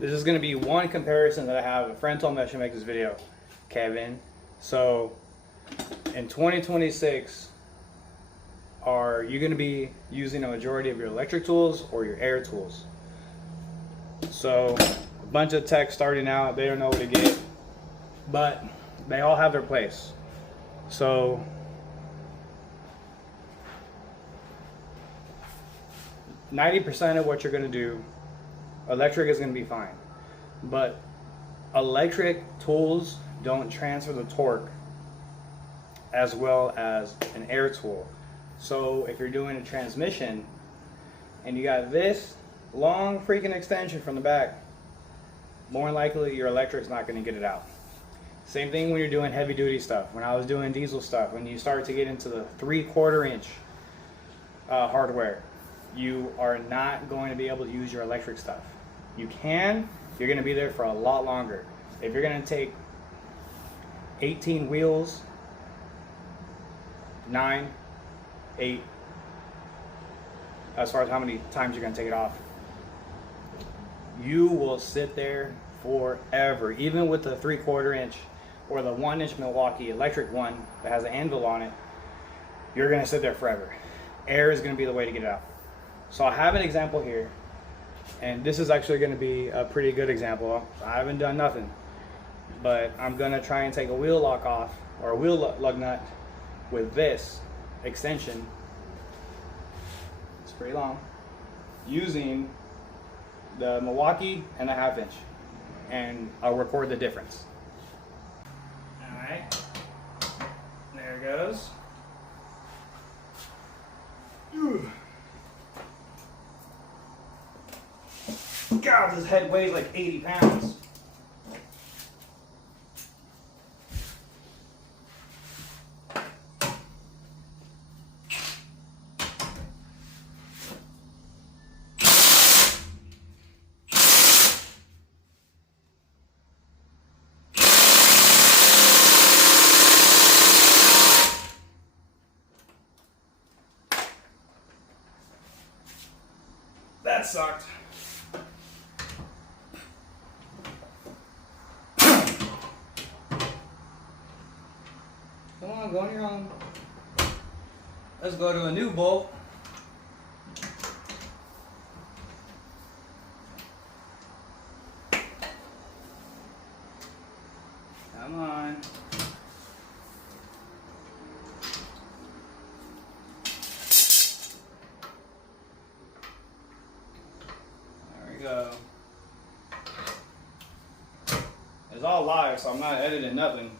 This is going to be one comparison that I have. A friend told me I should make this video, Kevin. So in 2026, are you going to be using a majority of your electric tools or your air tools? So a bunch of techs starting out, they don't know what to get, but they all have their place. So %90 of what you're going to do, electric is going to be fine. But electric tools don't transfer the torque as well as an air tool. So if you're doing a transmission and you got this long freaking extension from the back, more than likely your electric's not going to get it out. Same thing when you're doing heavy duty stuff. When I was doing diesel stuff, when you start to get into the 3/4 inch hardware, you are not going to be able to use your electric stuff. You can, you're going to be there for a lot longer. If you're going to take 18 wheels, 9, 8, as far as how many times you're going to take it off, you will sit there forever. Even with the 3/4 inch or the 1 inch Milwaukee electric one that has an anvil on it, you're going to sit there forever. Air is going to be the way to get it out. So I have an example here, and this is actually going to be a pretty good example. I haven't done nothing, but I'm going to try and take a wheel lock off, or a wheel lug nut, with this extension. It's pretty long, using the Milwaukee and the 1/2 inch, and I'll record the difference. Alright, there it goes. God, this head weighs like 80 pounds. That sucked. Come on, go on your own. Let's go to a new bolt. Come on. There we go. It's all live, so I'm not editing nothing.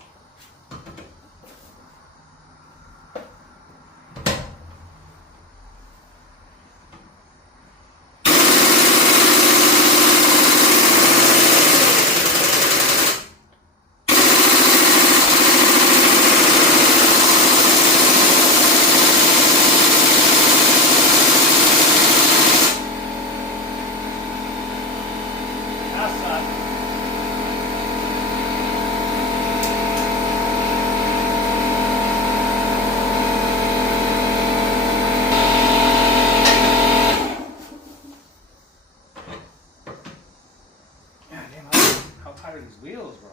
How tight are these wheels, bro?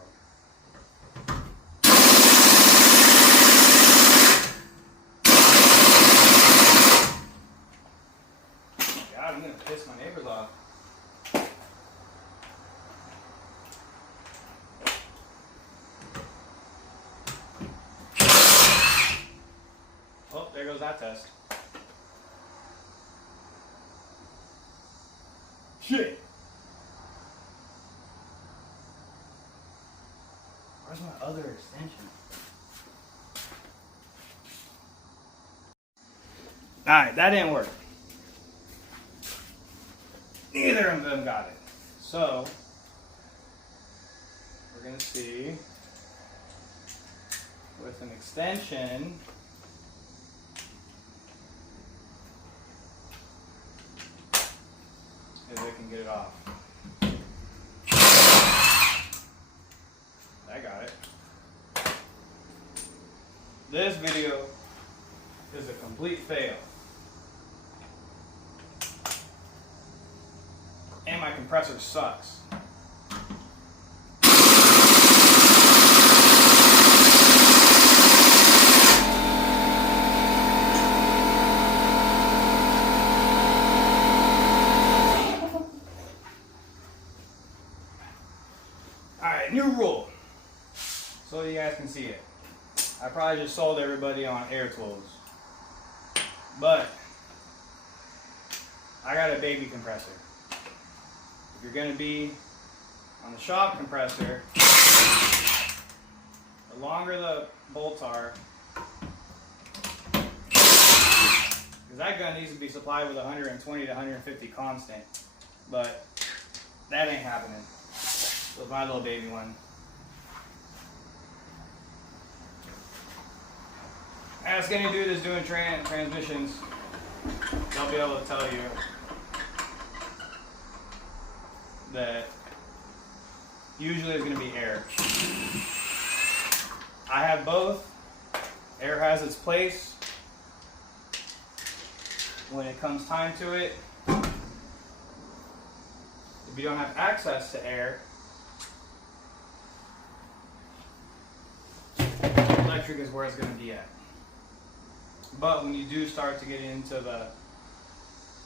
God, I'm gonna piss my neighbors off. Oh, there goes that test. Shit! Where's my other extension? Alright, that didn't work. Neither of them got it. So, we're going to see with an extension if I can get it off. I got it. This video is a complete fail. And my compressor sucks. Alright, new rule. So you guys can see it. I probably just sold everybody on air tools. But I got a baby compressor. If you're going to be on the shop compressor, the longer the bolts are, because that gun needs to be supplied with 120 to 150 constant, but that ain't happening. So it's my little baby one. Ask any dude that's doing transmissions, they'll be able to tell you that usually it's going to be air. I have both. Air has its place when it comes time to it. If you don't have access to air, electric is where it's going to be at. But when you do start to get into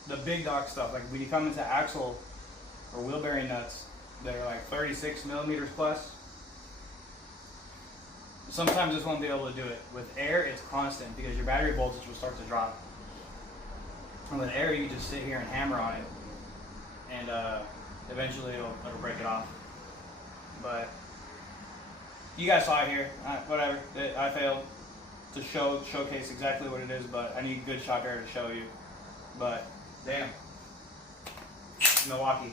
the big dog stuff, like when you come into axle or wheel bearing nuts that are like 36 millimeters plus, sometimes this won't be able to do it. With air, it's constant because your battery voltage will start to drop. And with air, you can just sit here and hammer on it, and eventually it'll break it off. But you guys saw it here. Whatever. I failed to showcase exactly what it is, but I need good shop air to show you. But damn, Milwaukee.